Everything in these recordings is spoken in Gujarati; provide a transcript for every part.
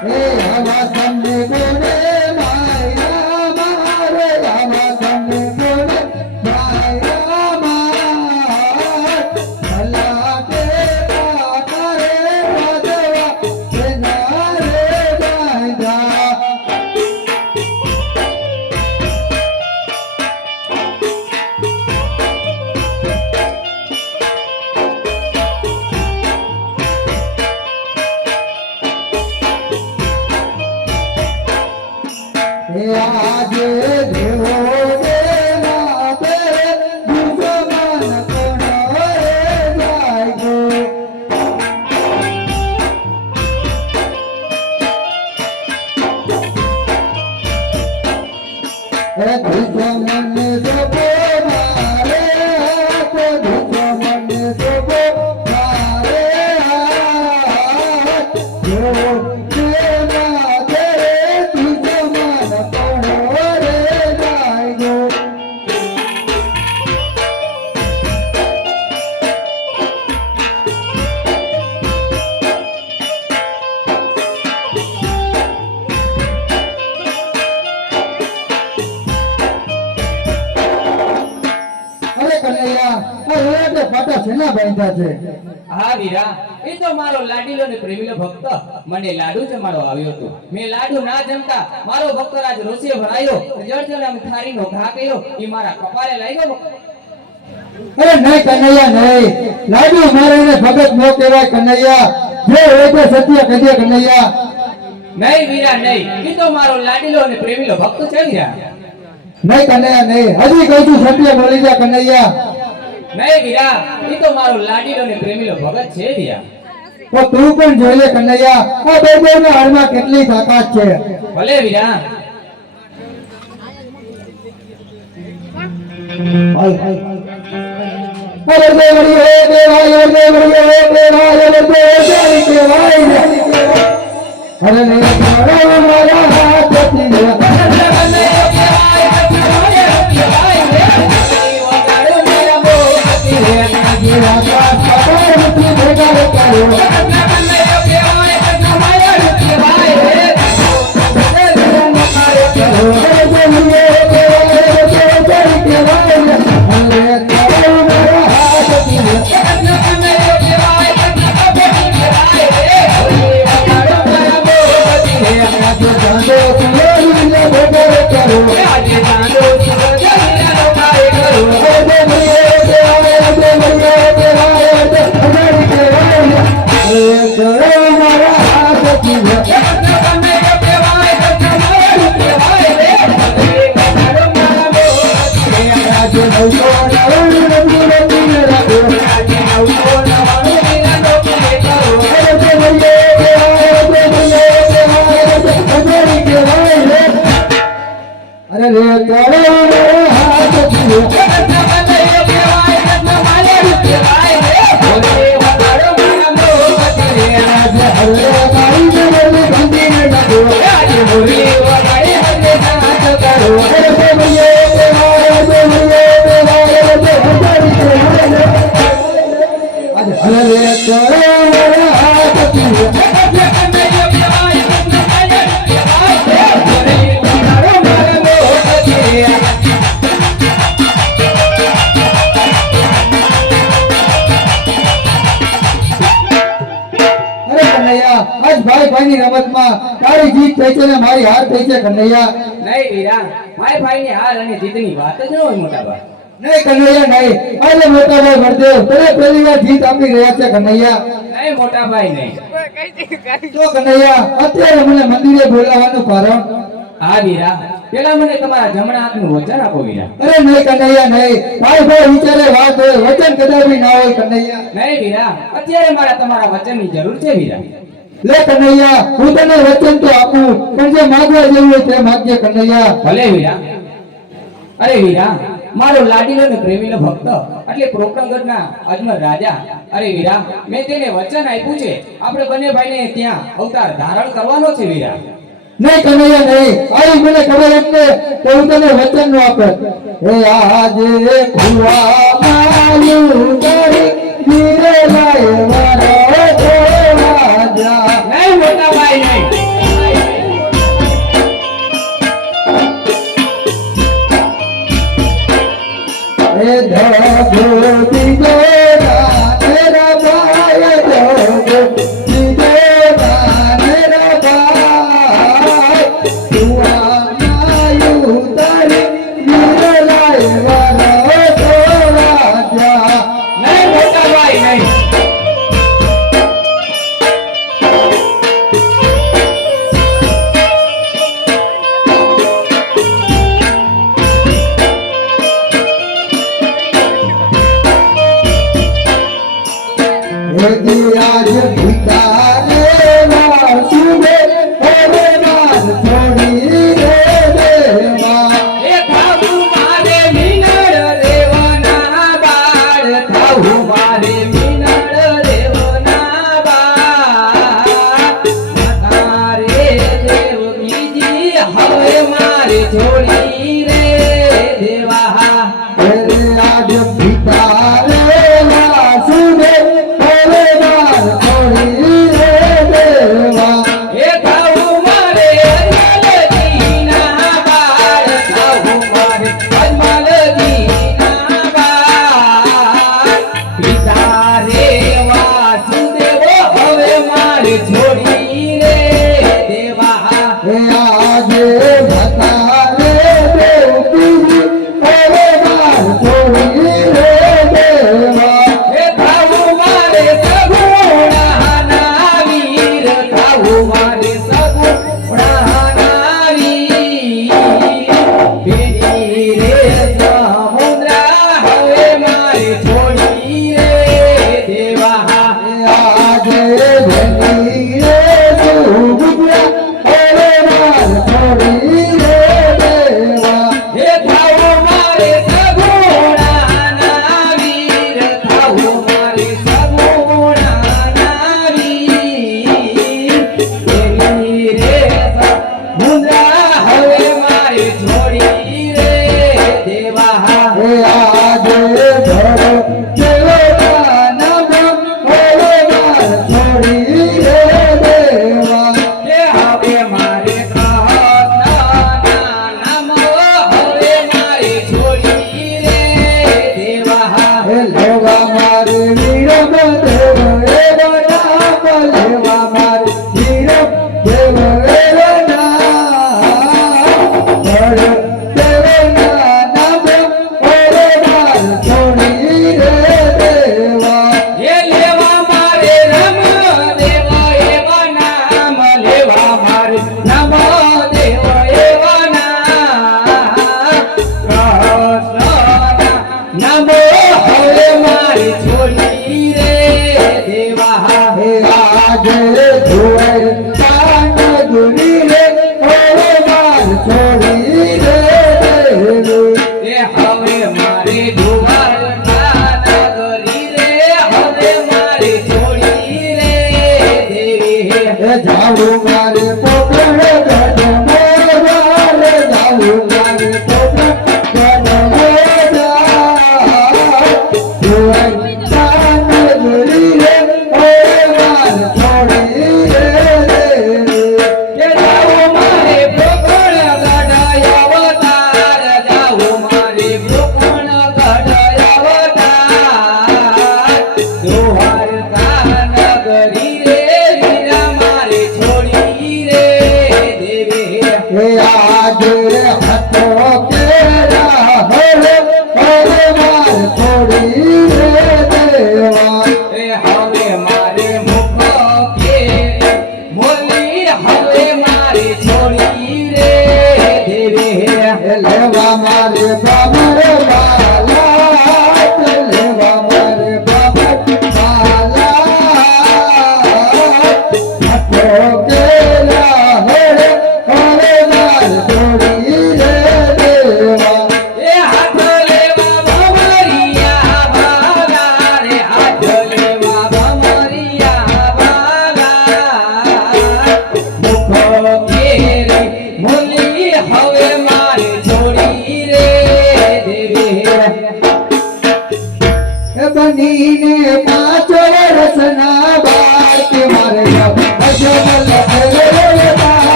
હે આવા તમને આજે બાંધ્યા છે. હા વીરા. એ તો મારો લાડીલો ને પ્રેમીલો ભક્ત. મને લાડુ જમાડો આવ્યો હતો. મેં લાડુ ના જમતા મારો ભક્ત રાજ રોષે ભરાયો. જળ આમ થારીનો ઘા કર્યો. એ મારા કપાળે લાગ્યો અરે નહીં કનૈયા નહીં. લાડુ મારે ભગત નો કહેવાય કનૈયા. જે હોય તે સત્ય કહેજે કનૈયા. નહીં વીરા નહીં. એ તો મારો લાડીલો અને પ્રેમીલો ભક્ત છે વીરા. નહીં કનૈયા નહીં. હજી કહું છું સત્ય બોલી જા કનૈયા. નહીં વીરા એ તો મારો લાડીલો અને પ્રેમીલો ભગત છે વીરા તો તું પણ જોઈ લે કનૈયા આ બે બે ના હારમાં કેટલી તાકાત છે. ભલે વીરા અરે દેવરી હે દેવાય હે દેવરી હે દેવાય હે દેવરી દેવાય અરે નહીં મારા મારા હાથથી કનૈયા. નહીં વીરા મારી ભાઈની હાર અને જીતની વાત જ ન હોય મોટા ભાઈ. નહીં કનૈયા નહીં. આજે મોટા ભાઈ વરદેવ તને પહેલી વાર જીત આપી રહ્યા છે કનૈયા. નહીં મોટા ભાઈ નહીં. તો કનૈયા અત્યારે મને મંદિરે બોલાવવાનું કારણ? હા વીરા પેલા મને તમારા જમણા હાથનું વચન આપો વીરા. અરે નહીં કનૈયા નહીં. ભાઈ ભાઈ વિચારે વાત હોય વચન કદાચ ના હોય કનૈયા. નહીં વીરા અત્યારે મારે તમારા વચનની જરૂર છે વીરા. લે કનૈયા હું તને વચન તો આપું પણ જે માગવા જેવું હોય તે માંગજે કનૈયા. ભલે વીરા. અરે વીરા મારો લાડીલો ને પ્રેમીનો ભક્ત એટલે પ્રોકરણગઢના અજમર રાજા. અરે વીરા મેં તેને વચન આપ્યું છે. આપણે બંને ભાઈને ત્યાં અવતાર ધારણ કરવાનો છે વીરા. નહીં કનૈયા નહીં. આવી મને ખબર એટલે તો હું તને વચન નો આપે. હે આજે ખુવા માયું કરી ધીરે લાય મારો দিবে না આજે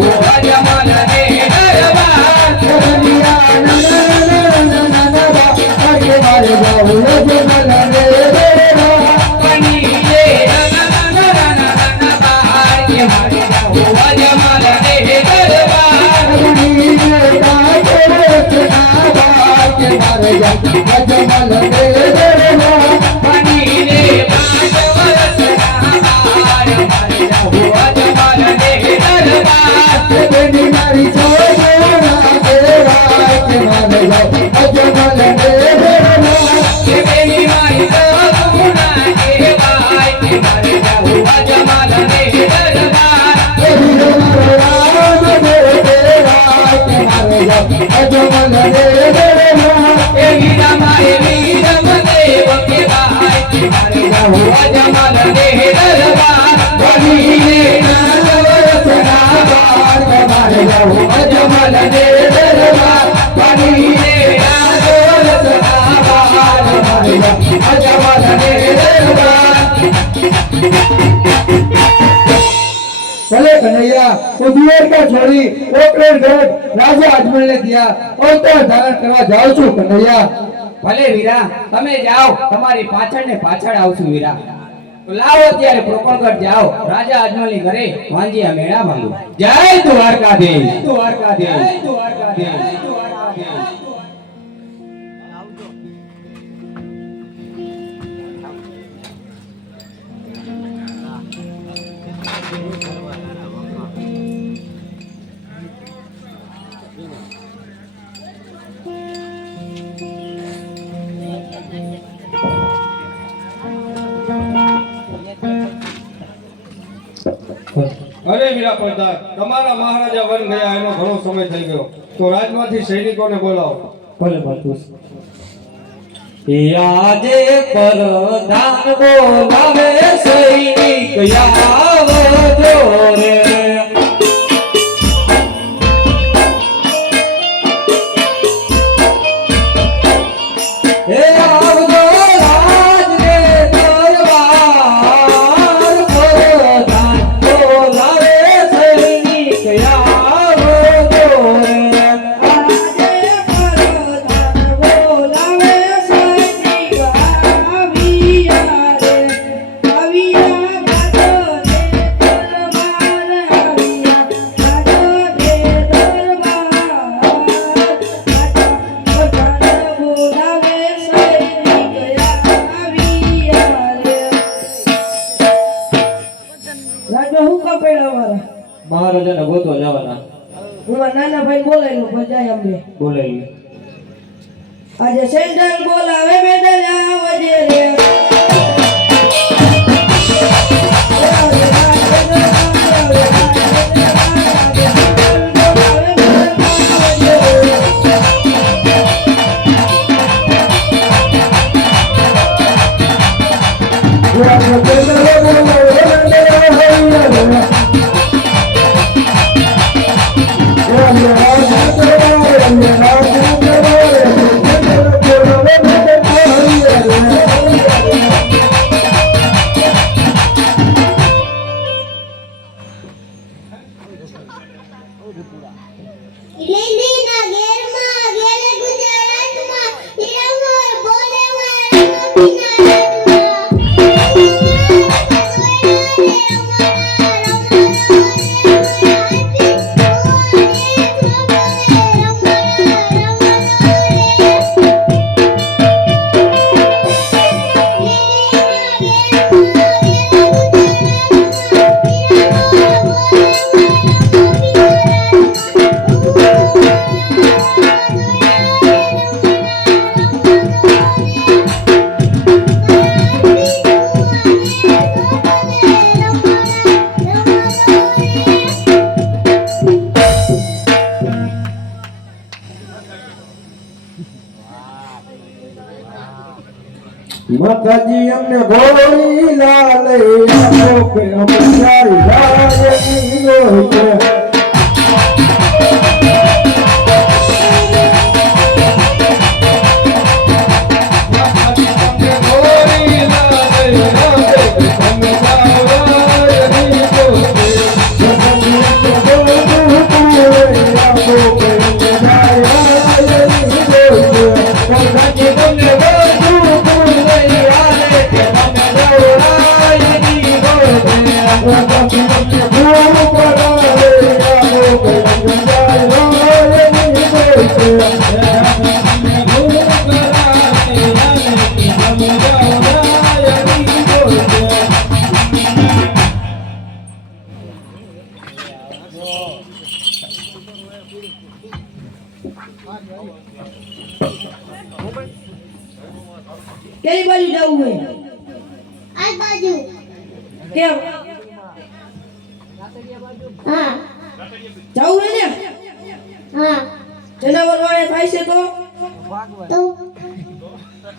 Olha, mano. ભલે કનૈયા ઉદ્વેર દ્વારકા છોડી ઓકરેડ ગઢ રાજા અજમલને દિયા અવતાર ધારણ કરવા જાઉં છું કનૈયા ભલે વીરા, તમે જાઓ, તમારી પાછળ ને પાછળ આવશું, વીરા. લાવો અત્યારે પ્રોપરગઢ જાઓ. રાજા અજમલની ઘરે વાંજિયા મેળા માંગો. જય દ્વારકાધીશ. દ્વારકાધીશ. દ્વારકાધીશ. અરે પડતા તમારા મહારાજા વન ગયા, એનો ઘણો સમય થઈ ગયો. તો રાજમાંથી સૈનિકોને બોલાવો. ભલે ભલે આજે પરધાન બોલાવે સૈનિક આવજો રે. હે રાજો હું કપેડા મારા મહારાજાને ગોતો જવાના. હું નાના ભાઈ બોલાઈ લો જાય અમને. બોલાવી આજે સેન્ટ્રલ બોલાવે મેડલ આવજે રે. આપો કે અમે